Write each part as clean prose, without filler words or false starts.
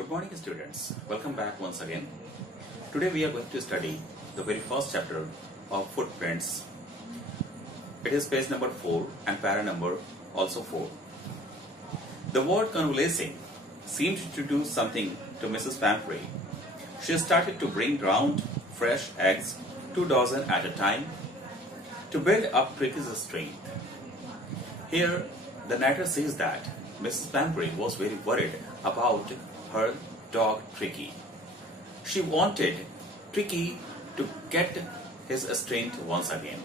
Good morning, students. Welcome back once again. Today we are going to study the very first chapter of Footprints. It is page number 4 and para number also 4. The word convalescing seemed to do something to Mrs. Pamphray. She started to bring round, fresh eggs, 2 dozen at a time, to build up Tricky's strength. Here, the narrator says that Mrs. Pamphray was very worried about her dog Tricky. She wanted Tricky to get his strength once again.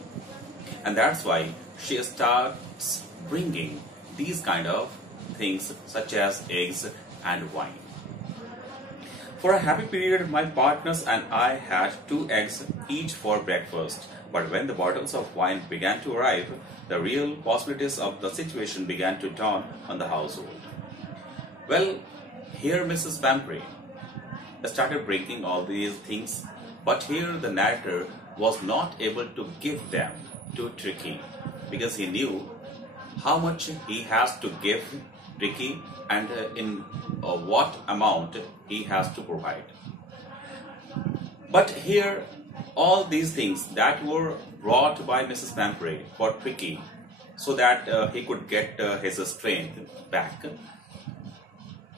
And that's why she starts bringing these kind of things such as eggs and wine. For a happy period, my partners and I had 2 eggs each for breakfast. But when the bottles of wine began to arrive, the real possibilities of the situation began to dawn on the household. Well, here Mrs. Pamphray started bringing all these things, but here the narrator was not able to give them to Tricky because he knew how much he has to give Tricky and in what amount he has to provide. But here all these things that were brought by Mrs. Pamphray for Tricky so that he could get his strength back.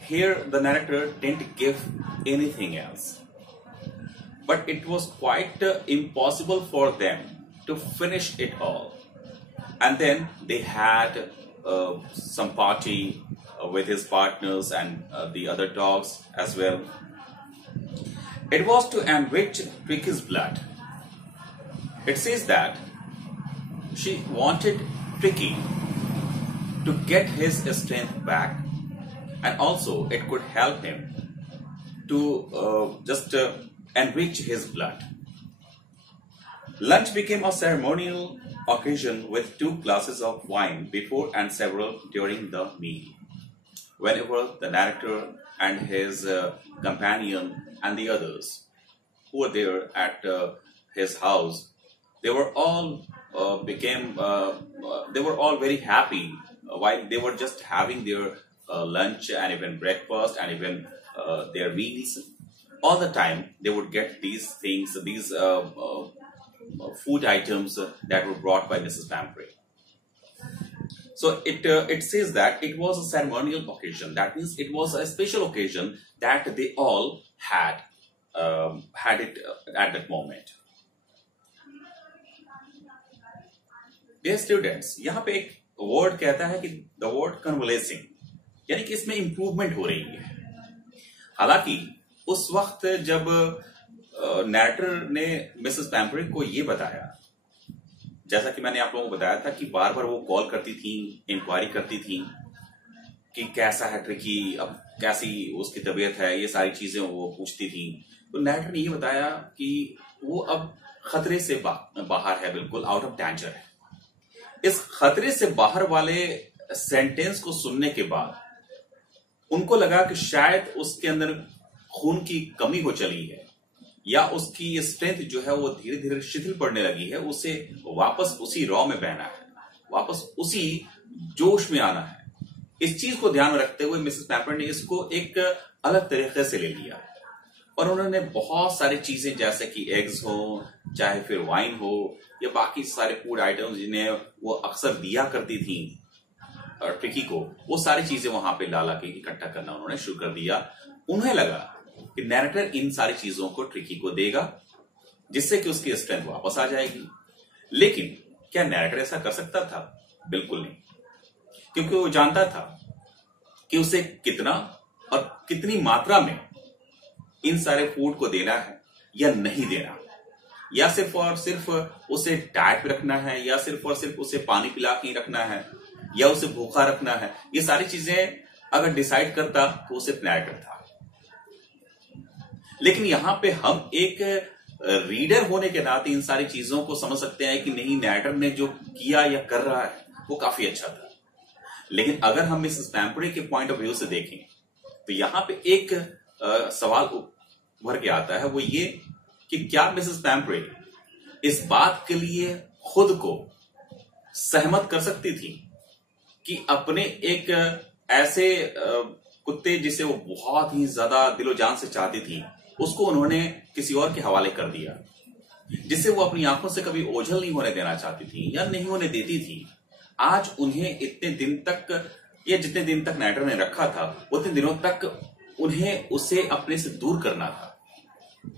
Here the narrator didn't give anything else. But it was quite impossible for them to finish it all. And then they had some party with his partners and the other dogs as well. It was to enrich Tricky's blood. It says that she wanted Tricky to get his strength back, and also it could help him to enrich his blood. Lunch became a ceremonial occasion with 2 glasses of wine before and several during the meal. Whenever the narrator and his companion and the others who were there at his house, they were all very happy while they were just having their lunch and even breakfast and even their meals. All the time they would get these things, these food items that were brought by Mrs. Pamphray. So it says that it was a ceremonial occasion. That means it was a special occasion that they all had it at that moment. Dear students, यहाँ पे एक word कहता है कि the word convalescing, यानी कि इसमें improvement हो रही है. हालांकि उस वक्त जब नैरेटर ने मिसेस पैम्फ्रे को ये बताया, जैसा कि मैंने आप लोगों को बताया था कि बार बार वो कॉल करती थी, इंक्वायरी करती थी कि कैसा है ट्रिकी, अब कैसी उसकी तबीयत है, ये सारी चीजें वो पूछती थी. तो नैरेटर ने ये बताया कि वो अब खतरे से बाहर है, बिल्कुल आउट ऑफ डेंजर है. इस खतरे से बाहर वाले सेंटेंस को सुनने के बाद उनको लगा कि शायद उसके अंदर खून की कमी हो चली है या उसकी स्ट्रेंथ जो है वो धीरे धीरे शिथिल पड़ने लगी है. उसे वापस उसी रॉ में बहना है, वापस उसी जोश में आना है. इस चीज को ध्यान में रखते हुए मिसेस पैम्फरे ने इसको एक अलग तरीके से ले लिया और उन्होंने बहुत सारी चीजें जैसे कि एग्स हो, चाहे फिर वाइन हो या बाकी सारे फूड आइटम्स जिन्हें वो अक्सर दिया करती थी ट्रिकी को, वो सारी चीजें वहां पे ला के इकट्ठा करना उन्होंने शुरू कर दिया. उन्हें लगा कि नैरेटर इन सारी चीजों को ट्रिकी को देगा जिससे कि उसकी स्ट्रेंथ वापस आ जाएगी. लेकिन क्या नैरेटर ऐसा कर सकता था? बिल्कुल नहीं, क्योंकि वो जानता था कि उसे कितना और कितनी मात्रा में इन सारे फूड को देना है या नहीं देना, या सिर्फ और सिर्फ उसे डाइट पे रखना है या सिर्फ और सिर्फ उसे पानी पिला के रखना है या उसे भूखा रखना है. ये सारी चीजें अगर डिसाइड करता तो उसे नैरेटर था. लेकिन यहां पे हम एक रीडर होने के नाते इन सारी चीजों को समझ सकते हैं कि नहीं, नैरेटर ने जो किया या कर रहा है वो काफी अच्छा था. लेकिन अगर हम मिसेस पैम्फरे के पॉइंट ऑफ व्यू से देखें तो यहां पे एक सवाल उभर के आता है, वो ये कि क्या मिसेस पैम्फरे इस बात के लिए खुद को सहमत कर सकती थी कि अपने एक ऐसे कुत्ते जिसे वो बहुत ही ज्यादा दिलो जान से चाहती थी, उसको उन्होंने किसी और के हवाले कर दिया, जिसे वो अपनी आंखों से कभी ओझल नहीं होने देना चाहती थी या नहीं होने देती थी। आज उन्हें इतने दिन तक, या जितने दिन तक नाइटर ने रखा था, उतने दिनों तक उन्हें उसे अपने से दूर करना था।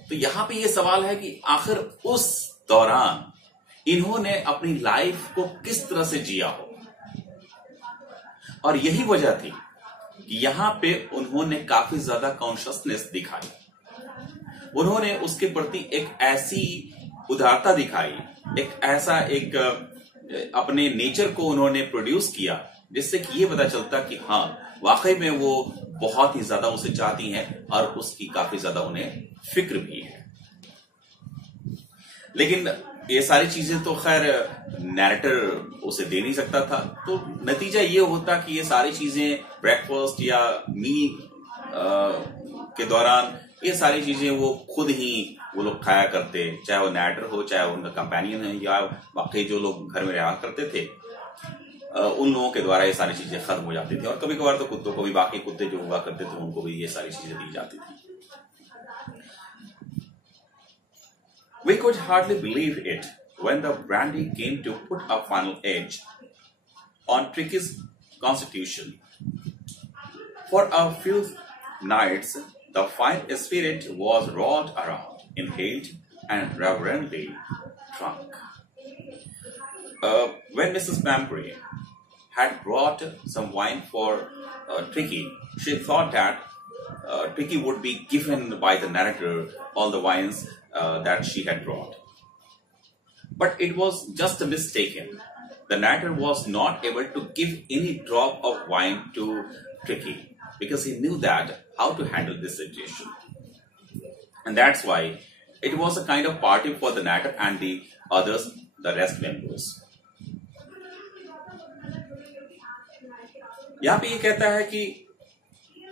तो यहां पे ये सवाल है कि आखिर उस दौरान इन्होंने अपनी लाइफ को किस तरह से जिया हो, और यही वजह थी कि यहां पे उन्होंने काफी ज्यादा कॉन्शियसनेस दिखाई। उन्होंने उसके प्रति एक ऐसी उदारता दिखाई, एक अपने नेचर को उन्होंने प्रोड्यूस किया, जिससे कि ये पता चलता कि हाँ, वाकई में वो बहुत ही ज्यादा उसे चाहती हैं और उसकी काफी ज्यादा उन्हें फिक्र भी है। लेकिन ये सारी चीजें तो खैर नैरेटर उसे दे नहीं सकता था, तो नतीजा ये होता कि ये सारी चीजें ब्रेकफास्ट या मील के दौरान ये सारी चीजें वो खुद ही वो लोग खाया करते, चाहे वो नैरेटर हो, चाहे उनका कंपेनियन है, या बाकी जो लोग घर में रहा करते थे, उन लोगों के द्वारा ये सारी चीजें खत्म हो जाती थी। और कभी कभार तो कुत्तों को भी, बाकी कुत्ते जो हुआ करते थे उनको भी ये सारी चीजें दी जाती थी। We could hardly believe it when the brandy came to put a final edge on Tricky's constitution. For a few nights, the fine spirit was rolled around, inhaled, and reverently drunk. When Mrs. Pambury had brought some wine for Tricky, she thought that Tricky would be given by the narrator all the wines that she had brought. But it was just a mistake. The narrator was not able to give any drop of wine to Tricky because he knew that how to handle this situation. And that's why it was a kind of party for the narrator and the rest members. यहाँ पे ये कहता है कि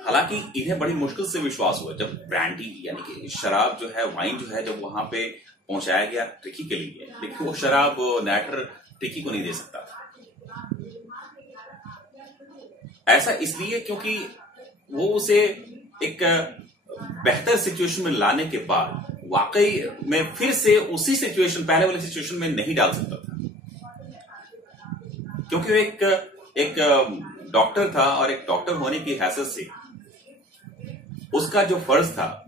हालांकि इन्हें बड़ी मुश्किल से विश्वास हुआ जब ब्रांडी यानी कि शराब जो है, वाइन जो है, जब वहां पे पहुंचाया गया ट्रिकी के लिए, लेकिन वो शराब नैरेटर ट्रिकी को नहीं दे सकता था। ऐसा इसलिए क्योंकि वो उसे एक बेहतर सिचुएशन में लाने के बाद वाकई में फिर से उसी सिचुएशन, पहले वाली सिचुएशन में नहीं डाल सकता था, क्योंकि वो एक डॉक्टर था और एक डॉक्टर होने की हैसियत से उसका जो फर्ज था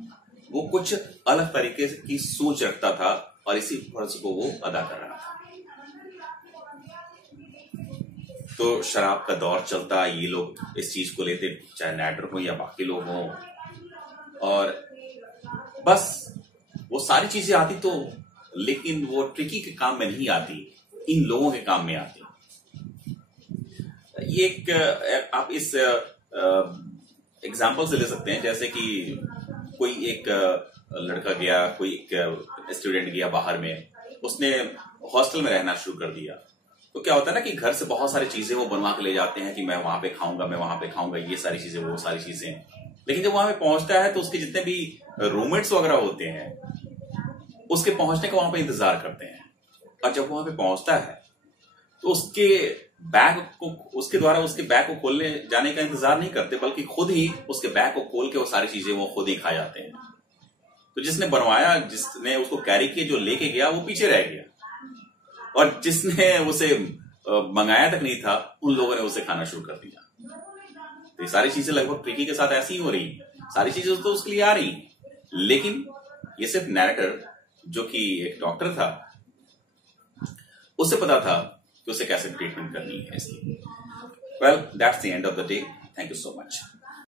वो कुछ अलग तरीके की सोच रखता था और इसी फर्ज को वो अदा कर रहा था। तो शराब का दौर चलता, ये लोग इस चीज को लेते, चाहे नैरेटर हो या बाकी लोग हों, और बस वो सारी चीजें आती तो, लेकिन वो ट्रिकी के काम में नहीं आती, इन लोगों के काम में आती। ये एक आप इस एग्जाम्पल से ले सकते हैं, जैसे कि कोई एक लड़का गया, कोई एक स्टूडेंट गया बाहर में, उसने हॉस्टल में रहना शुरू कर दिया। तो क्या होता है ना कि घर से बहुत सारी चीजें वो बनवा के ले जाते हैं कि मैं वहां पे खाऊंगा, मैं वहां पे खाऊंगा, ये सारी चीजें, वो सारी चीजें। लेकिन जब वहां पे पहुंचता है तो उसके जितने भी रूममेट्स वगैरह होते हैं उसके पहुंचने का वहां पे इंतजार करते हैं, और जब वहां पे पहुंचता है तो उसके द्वारा उसके बैग को खोलने जाने का इंतजार नहीं करते, बल्कि खुद ही उसके बैग को खोल के वो सारी चीजें वो खुद ही खा जाते हैं। तो जिसने बनवाया, जिसने उसको कैरी किया, जो लेके गया, वो पीछे रह गया, और जिसने उसे मंगाया तक नहीं था, उन लोगों ने उसे खाना शुरू कर दिया। तो ये सारी चीजें लगभग ट्रिकी के साथ ऐसी ही हो रही, सारी चीजें तो उसके लिए आ रही, लेकिन ये सिर्फ नैरेटर जो कि एक डॉक्टर था, उसे पता था कि उसे कैसे ट्रीटमेंट करनी है इसकी। Well, that's the end of the day. Thank you so much.